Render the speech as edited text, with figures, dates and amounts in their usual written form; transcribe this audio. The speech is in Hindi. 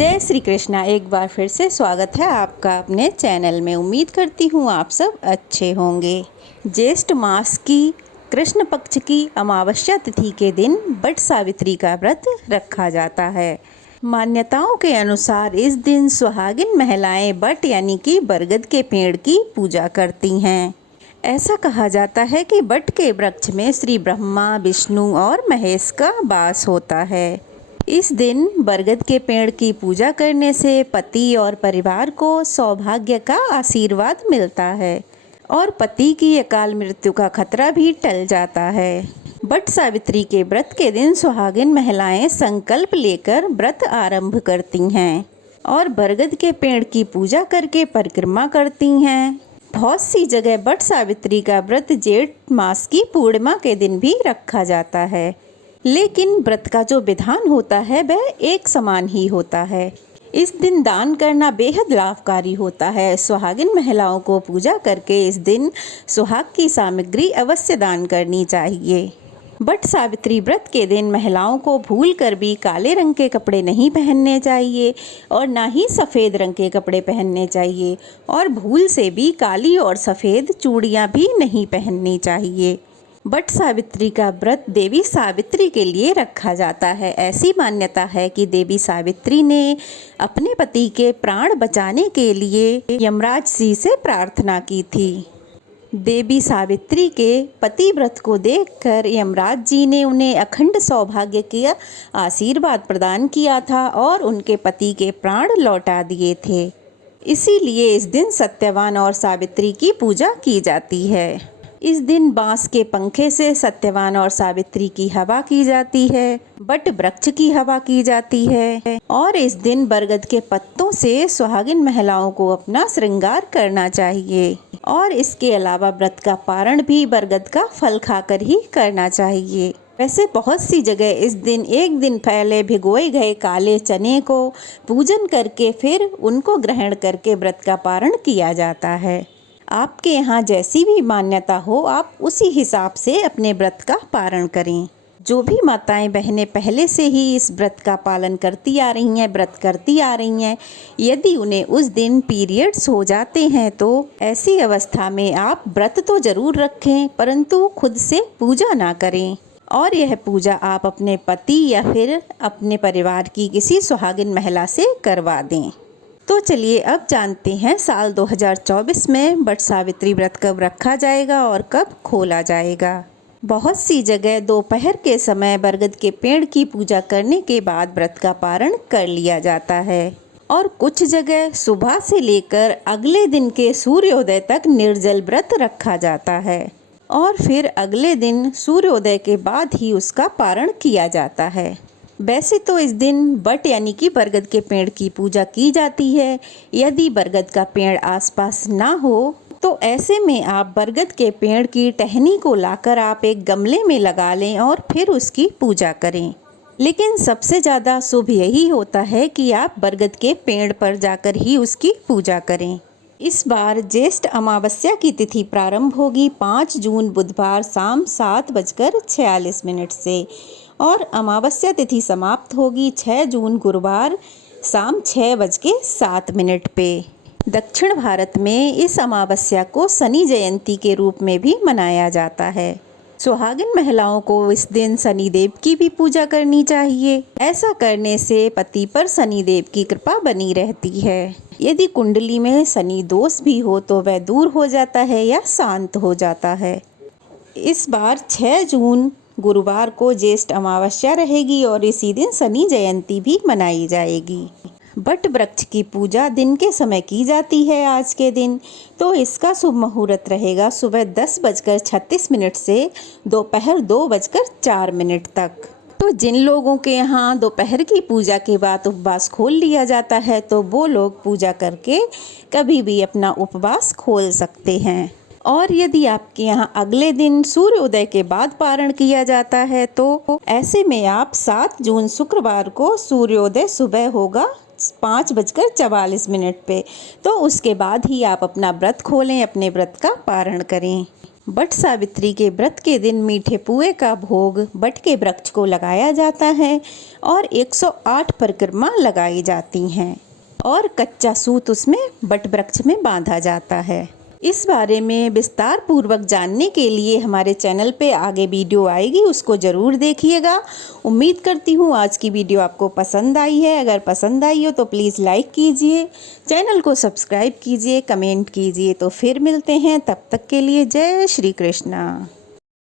जय श्री कृष्णा। एक बार फिर से स्वागत है आपका अपने चैनल में। उम्मीद करती हूँ आप सब अच्छे होंगे। ज्येष्ठ मास की कृष्ण पक्ष की अमावस्या तिथि के दिन बट सावित्री का व्रत रखा जाता है। मान्यताओं के अनुसार इस दिन सुहागिन महिलाएं बट यानी कि बरगद के पेड़ की पूजा करती हैं। ऐसा कहा जाता है कि बट के वृक्ष में श्री ब्रह्मा, विष्णु और महेश का वास होता है। इस दिन बरगद के पेड़ की पूजा करने से पति और परिवार को सौभाग्य का आशीर्वाद मिलता है और पति की अकाल मृत्यु का खतरा भी टल जाता है। बट सावित्री के व्रत के दिन सुहागिन महिलाएं संकल्प लेकर व्रत आरंभ करती हैं और बरगद के पेड़ की पूजा करके परिक्रमा करती हैं। बहुत सी जगह बट सावित्री का व्रत जेठ मास की पूर्णिमा के दिन भी रखा जाता है, लेकिन व्रत का जो विधान होता है वह एक समान ही होता है। इस दिन दान करना बेहद लाभकारी होता है। सुहागिन महिलाओं को पूजा करके इस दिन सुहाग की सामग्री अवश्य दान करनी चाहिए। बट सावित्री व्रत के दिन महिलाओं को भूल कर भी काले रंग के कपड़े नहीं पहनने चाहिए और ना ही सफ़ेद रंग के कपड़े पहनने चाहिए और भूल से भी काली और सफ़ेद चूड़ियाँ भी नहीं पहननी चाहिए। बट सावित्री का व्रत देवी सावित्री के लिए रखा जाता है। ऐसी मान्यता है कि देवी सावित्री ने अपने पति के प्राण बचाने के लिए यमराज जी से प्रार्थना की थी। देवी सावित्री के पतिव्रत को देखकर यमराज जी ने उन्हें अखंड सौभाग्य का आशीर्वाद प्रदान किया था और उनके पति के प्राण लौटा दिए थे। इसीलिए इस दिन सत्यवान और सावित्री की पूजा की जाती है। इस दिन बांस के पंखे से सत्यवान और सावित्री की हवा की जाती है, बट वृक्ष की हवा की जाती है और इस दिन बरगद के पत्तों से सुहागिन महिलाओं को अपना श्रृंगार करना चाहिए और इसके अलावा व्रत का पारण भी बरगद का फल खाकर ही करना चाहिए। वैसे बहुत सी जगह इस दिन एक दिन पहले भिगोए गए काले चने को पूजन करके फिर उनको ग्रहण करके व्रत का पारण किया जाता है। आपके यहाँ जैसी भी मान्यता हो आप उसी हिसाब से अपने व्रत का पारण करें। जो भी माताएं बहनें पहले से ही इस व्रत का पालन करती आ रही हैं, व्रत करती आ रही हैं, यदि उन्हें उस दिन पीरियड्स हो जाते हैं तो ऐसी अवस्था में आप व्रत तो ज़रूर रखें परंतु खुद से पूजा ना करें और यह पूजा आप अपने पति या फिर अपने परिवार की किसी सुहागिन महिला से करवा दें। तो चलिए अब जानते हैं साल 2024 में बट सावित्री व्रत कब रखा जाएगा और कब खोला जाएगा। बहुत सी जगह दोपहर के समय बरगद के पेड़ की पूजा करने के बाद व्रत का पारण कर लिया जाता है और कुछ जगह सुबह से लेकर अगले दिन के सूर्योदय तक निर्जल व्रत रखा जाता है और फिर अगले दिन सूर्योदय के बाद ही उसका पारण किया जाता है। वैसे तो इस दिन बट यानी कि बरगद के पेड़ की पूजा की जाती है। यदि बरगद का पेड़ आसपास ना हो तो ऐसे में आप बरगद के पेड़ की टहनी को लाकर आप एक गमले में लगा लें और फिर उसकी पूजा करें। लेकिन सबसे ज़्यादा शुभ यही होता है कि आप बरगद के पेड़ पर जाकर ही उसकी पूजा करें। इस बार ज्येष्ठ अमावस्या की तिथि प्रारंभ होगी 5 जून बुधवार शाम 7:46 से और अमावस्या तिथि समाप्त होगी 6 जून गुरुवार शाम 6:07 पे। दक्षिण भारत में इस अमावस्या को शनि जयंती के रूप में भी मनाया जाता है। सुहागिन महिलाओं को इस दिन शनिदेव की भी पूजा करनी चाहिए। ऐसा करने से पति पर शनिदेव की कृपा बनी रहती है। यदि कुंडली में शनि दोष भी हो तो वह दूर हो जाता है या शांत हो जाता है। इस बार 6 जून गुरुवार को ज्येष्ठ अमावस्या रहेगी और इसी दिन शनि जयंती भी मनाई जाएगी। बट वृक्ष की पूजा दिन के समय की जाती है आज के दिन, तो इसका शुभ मुहूर्त रहेगा सुबह 10:36 से दोपहर 2:04 तक। तो जिन लोगों के यहाँ दोपहर की पूजा के बाद उपवास खोल लिया जाता है तो वो लोग पूजा करके कभी भी अपना उपवास खोल सकते हैं। और यदि आपके यहाँ अगले दिन सूर्योदय के बाद पारण किया जाता है तो ऐसे में आप 7 जून शुक्रवार को सूर्योदय सुबह होगा 5:44 पे, तो उसके बाद ही आप अपना व्रत खोलें, अपने व्रत का पारण करें। बट सावित्री के व्रत के दिन मीठे पुए का भोग बट के वृक्ष को लगाया जाता है और 108 परिक्रमा लगाई जाती हैं और कच्चा सूत उसमें बट वृक्ष में बांधा जाता है। इस बारे में विस्तार पूर्वक जानने के लिए हमारे चैनल पे आगे वीडियो आएगी, उसको ज़रूर देखिएगा। उम्मीद करती हूँ आज की वीडियो आपको पसंद आई है। अगर पसंद आई हो तो प्लीज़ लाइक कीजिए, चैनल को सब्सक्राइब कीजिए, कमेंट कीजिए। तो फिर मिलते हैं, तब तक के लिए जय श्री कृष्णा।